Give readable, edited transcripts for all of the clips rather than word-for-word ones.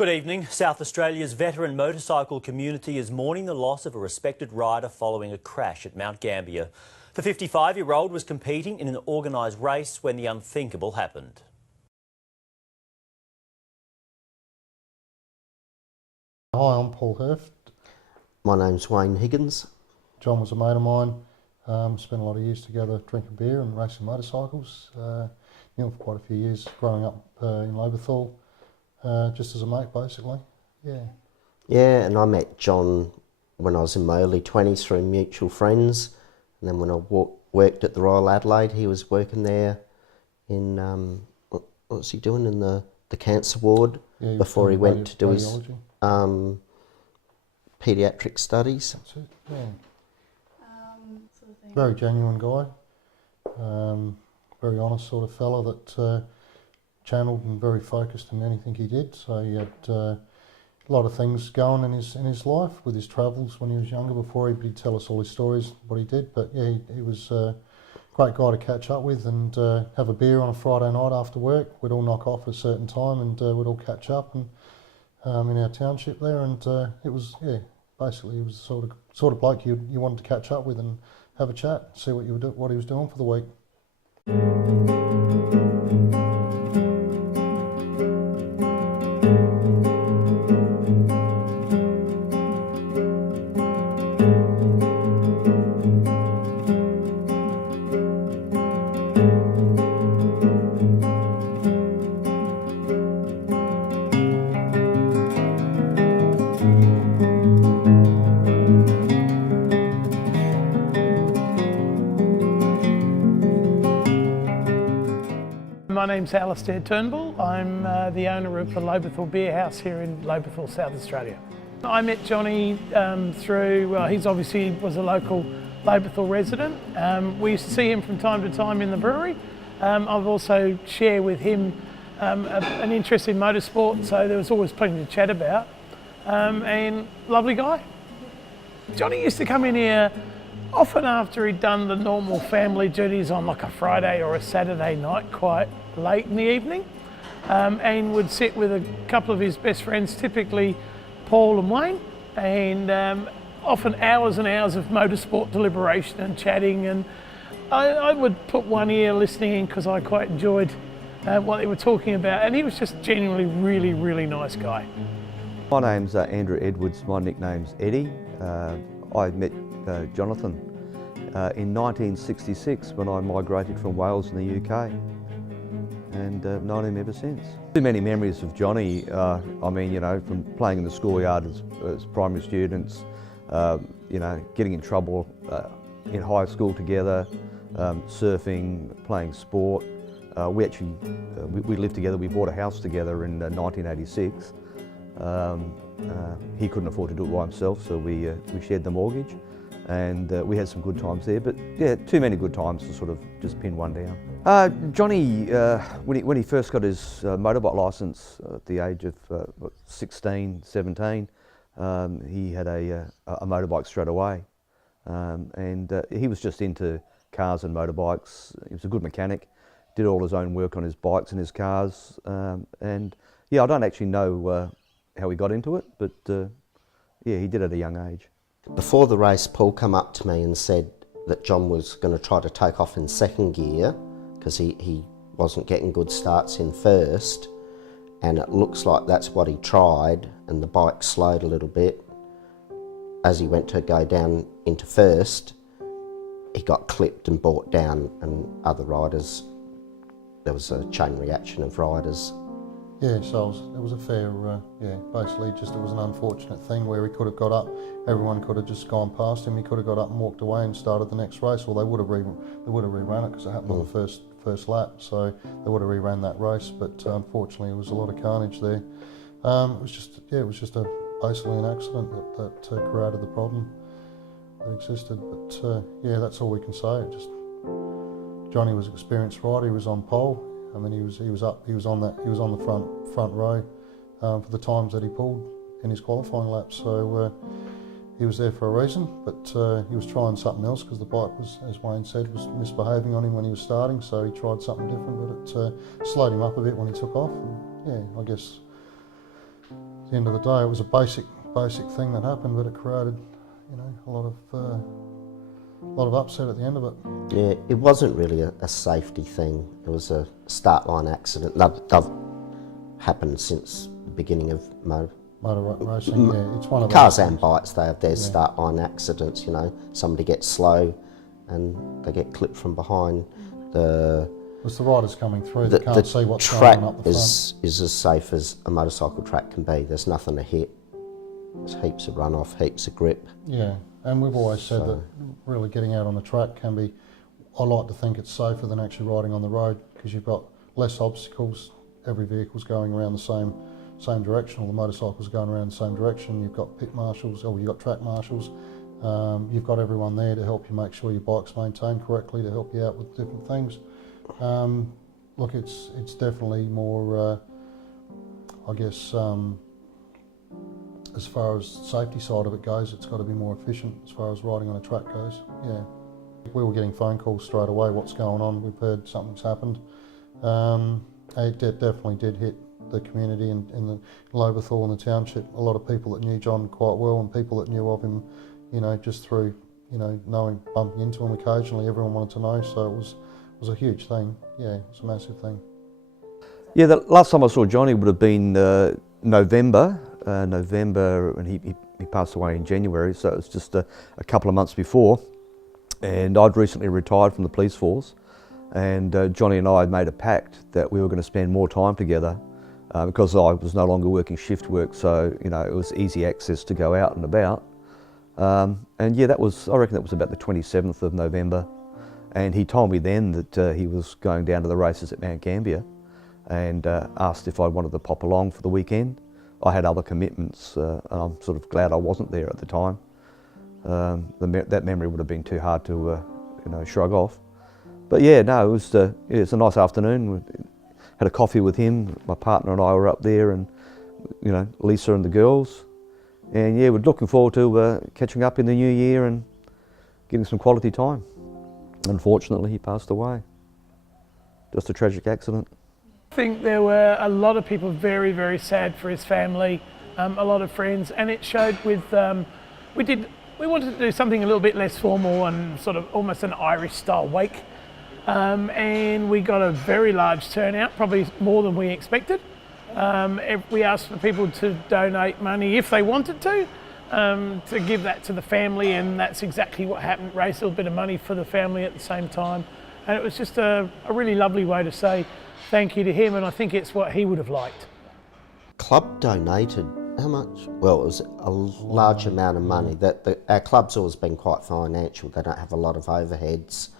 Good evening. South Australia's veteran motorcycle community is mourning the loss of a respected rider following a crash at Mount Gambier. The 55-year-old was competing in an organised race when the unthinkable happened. Hi, I'm Paul Hurft. My name's Wayne Higgins. John was a mate of mine. Spent a lot of years together drinking beer and racing motorcycles. Knew him for quite a few years growing up in Lobethal, just as a mate basically. Yeah, and I met John when I was in my early 20s through mutual friends, and then when I worked at the Royal Adelaide, he was working there in, what was he doing, in the cancer ward before he went to do his paediatric studies. That's it, yeah. Very genuine guy, very honest sort of fella that channeled and very focused in anything he did. So he had a lot of things going in his life with his travels when he was younger. Before he'd tell us all his stories, what he did. But yeah, he was a great guy to catch up with and have a beer on a Friday night after work. We'd all knock off at a certain time and we'd all catch up and in our township there. And it was basically he was the sort of bloke you wanted to catch up with and have a chat, see what he was doing for the week. My name's Alistair Turnbull. I'm the owner of the Lobethal Beer House here in Lobethal, South Australia. I met Johnny through, he obviously was a local Lobethal resident. We used to see him from time to time in the brewery. I've also shared with him an interest in motorsport, so there was always plenty to chat about. And lovely guy. Johnny used to come in here often after he'd done the normal family duties on like a Friday or a Saturday night, quite late in the evening, and would sit with a couple of his best friends, typically Paul and Wayne, and often hours and hours of motorsport deliberation and chatting. And I would put one ear listening in because I quite enjoyed what they were talking about, and he was just genuinely really, really nice guy. My name's Andrew Edwards, my nickname's Eddie. I met Jonathan in 1966 when I migrated from Wales in the UK, and known him ever since. Too many memories of Johnny. I mean, you know, from playing in the schoolyard as primary students, you know, getting in trouble in high school together, surfing, playing sport. We actually we lived together. We bought a house together in 1986. He couldn't afford to do it by himself, so we shared the mortgage, and we had some good times there. But yeah, too many good times to sort of just pin one down. Johnny, when he first got his motorbike licence at the age of 16, 17, he had a motorbike straight away, and he was just into cars and motorbikes. He was a good mechanic, did all his own work on his bikes and his cars, and yeah, I don't actually know how he got into it, but yeah, he did at a young age. Before the race, Paul come up to me and said that John was going to try to take off in second gear because he wasn't getting good starts in first, and it looks like that's what he tried, and the bike slowed a little bit. As he went to go down into first, he got clipped and brought down, and other riders, there was a chain reaction of riders. Yeah, so it was a fair, basically just it was an unfortunate thing where he could have got up, everyone could have just gone past him, he could have got up and walked away and started the next race, or they would have rerun it because it happened on the first lap, so they would have rerun that race, but unfortunately there was a lot of carnage there. It was just basically an accident that created the problem that existed, but yeah, that's all we can say. Johnny was an experienced rider, he was on pole. I mean, he was on the front row for the times that he pulled in his qualifying laps. So he was there for a reason, but he was trying something else because the bike was, as Wayne said, was misbehaving on him when he was starting. So he tried something different, but it slowed him up a bit when he took off. And yeah, I guess the end of the day, it was a basic thing that happened, but it created, you know, a lot of upset at the end of it. Yeah, it wasn't really a safety thing. It was a start line accident. They've happened since the beginning of motor racing. Yeah, it's one of cars those and bikes. They have their start line accidents. You know, somebody gets slow and they get clipped from behind. It's the riders coming through that can't see what's going on up the front. Track is as safe as a motorcycle track can be. There's nothing to hit. There's heaps of runoff, heaps of grip. Yeah, and we've always said that really getting out on the track can be, I like to think it's safer than actually riding on the road because you've got less obstacles. Every vehicle's going around the same direction, all the motorcycles are going around the same direction. You've got pit marshals, or you've got track marshals. You've got everyone there to help you make sure your bike's maintained correctly, to help you out with different things. Look, it's definitely more, I guess, as far as safety side of it goes, it's got to be more efficient as far as riding on a track goes, yeah. We were getting phone calls straight away, what's going on, we've heard something's happened. It definitely did hit the community in the Lobethal and the township. A lot of people that knew John quite well and people that knew of him, you know, just through, you know, knowing, bumping into him occasionally, everyone wanted to know, so it was a huge thing, yeah, it was a massive thing. Yeah, the last time I saw Johnny would have been November, and he passed away in January, so it was just a couple of months before. And I'd recently retired from the police force, and Johnny and I had made a pact that we were going to spend more time together because I was no longer working shift work, so you know it was easy access to go out and about. And yeah, I reckon that was about the 27th of November. And he told me then that he was going down to the races at Mount Gambier and asked if I wanted to pop along for the weekend. I had other commitments and I'm sort of glad I wasn't there at the time. That memory would have been too hard to you know, shrug off. But yeah, no, it was a nice afternoon. We had a coffee with him, my partner and I were up there, and you know, Lisa and the girls. And yeah, we're looking forward to catching up in the new year and getting some quality time. Unfortunately, he passed away. Just a tragic accident. I think there were a lot of people very, very sad for his family, a lot of friends, and it showed with, we wanted to do something a little bit less formal and sort of almost an Irish style wake. And we got a very large turnout, probably more than we expected. We asked for people to donate money if they wanted to give that to the family, and that's exactly what happened. Raised a little bit of money for the family at the same time, and it was just a really lovely way to say thank you to him, and I think it's what he would have liked. Club donated how much? Well, it was a large amount of money. Our club's always been quite financial. They don't have a lot of overheads.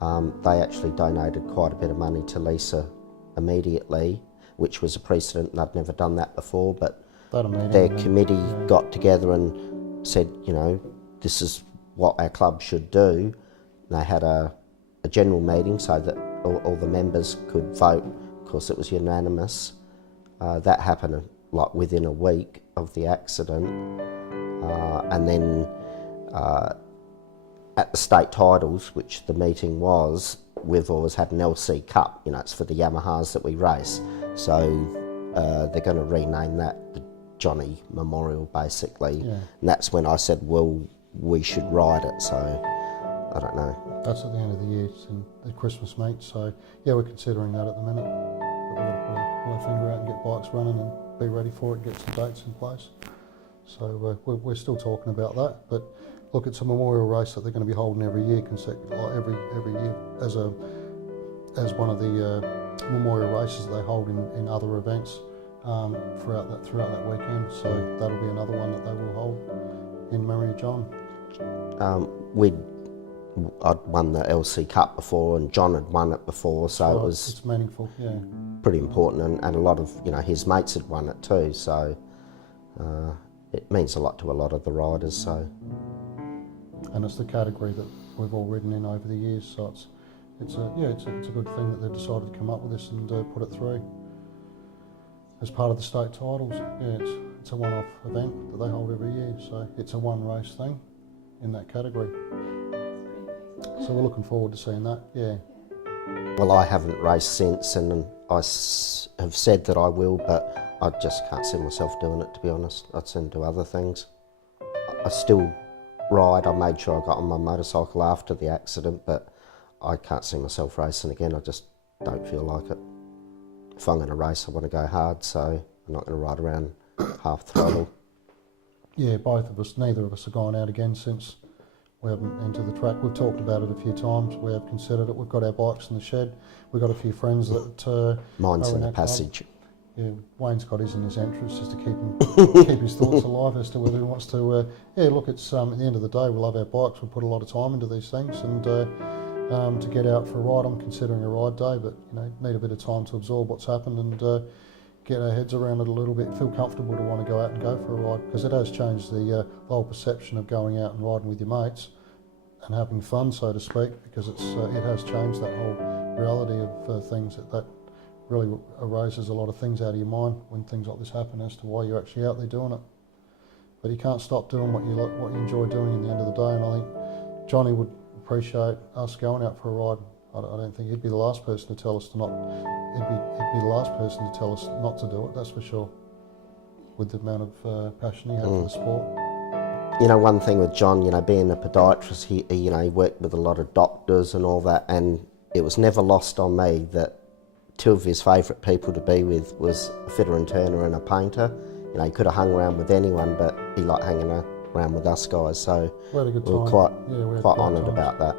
They actually donated quite a bit of money to Lisa immediately, which was a precedent. They'd never done that before, but their committee got together and said, you know, this is what our club should do. They had a general meeting so that all the members could vote. Of course, it was unanimous. That happened like within a week of the accident. And then at the state titles, which the meeting was, we've always had an LC Cup, you know, it's for the Yamahas that we race. So they're going to rename that the Jonny Memorial, basically. Yeah. And that's when I said, well, we should ride it, so I don't know. That's at the end of the year, it's in the Christmas meet, so yeah, we're considering that at the minute. But we've got to pull our finger out and get bikes running and be ready for it and get some dates in place. So we're still talking about that, but look, it's a memorial race that they're going to be holding every year, every year as one of the memorial races they hold in other events throughout that weekend. So that'll be another one that they will hold in memory of John. I'd won the LC Cup before, and John had won it before, so it's meaningful, yeah. Pretty important, and a lot of his mates had won it too, so it means a lot to a lot of the riders. So, and it's the category that we've all ridden in over the years, so it's a good thing that they've decided to come up with this and put it through as part of the state titles. Yeah, it's a one-off event that they hold every year, so it's a one race thing in that category. So we're looking forward to seeing that, yeah. Well, I haven't raced since, and have said that I will, but I just can't see myself doing it, to be honest. I'd send do other things. I still ride. I made sure I got on my motorcycle after the accident, but I can't see myself racing again. I just don't feel like it. If I'm going to race, I want to go hard, so I'm not going to ride around half throttle. Yeah, both of us, neither of us have gone out again since we haven't entered the track. We've talked about it a few times. We have considered it. We've got our bikes in the shed. We've got a few friends that Mine's are in the our club. passage. Yeah, Wayne's got his in his entrance just to keep his thoughts alive as to whether he wants to. Yeah, look, it's at the end of the day, we love our bikes. We put a lot of time into these things, and to get out for a ride, I'm considering a ride day, but need a bit of time to absorb what's happened and get our heads around it a little bit. Feel comfortable to want to go out and go for a ride, because it has changed the whole perception of going out and riding with your mates and having fun, so to speak, because it has changed that whole reality of things that really erases a lot of things out of your mind when things like this happen as to why you're actually out there doing it. But you can't stop doing what you enjoy doing in the end of the day, and I think Jonny would appreciate us going out for a ride. I don't think he'd be the last person to tell us to not. He'd be the last person to tell us not to do it, that's for sure, with the amount of passion he had for the sport. One thing with John, being a podiatrist, he worked with a lot of doctors and all that, and it was never lost on me that two of his favourite people to be with was a fitter and turner and a painter. He could have hung around with anyone, but he liked hanging around with us guys, so We had a good we were time. quite honoured about that.